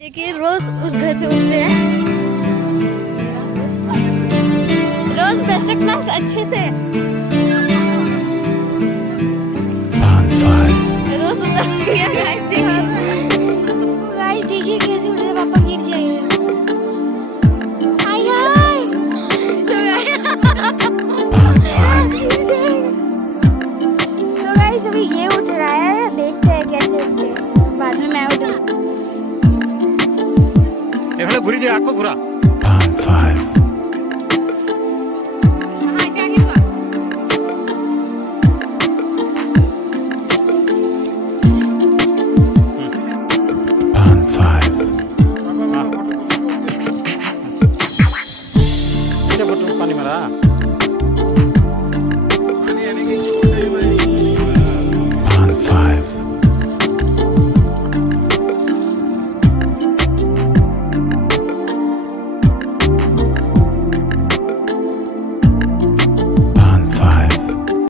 देखिए रोज उस घर पे उठ रहे हैं, रोज बेस्ट क्लास अच्छे से रोज उतर गया। गाइस देखिए कैसे उठ रहे, पापा गिर जाएंगे। हाय हाय सो गाइस अभी ये उठ रहा है, देखते हैं कैसे उठते हैं, बाद में मैं उठूंगा। এভাবে ঘুরি দিয়ে আকো ঘোরা।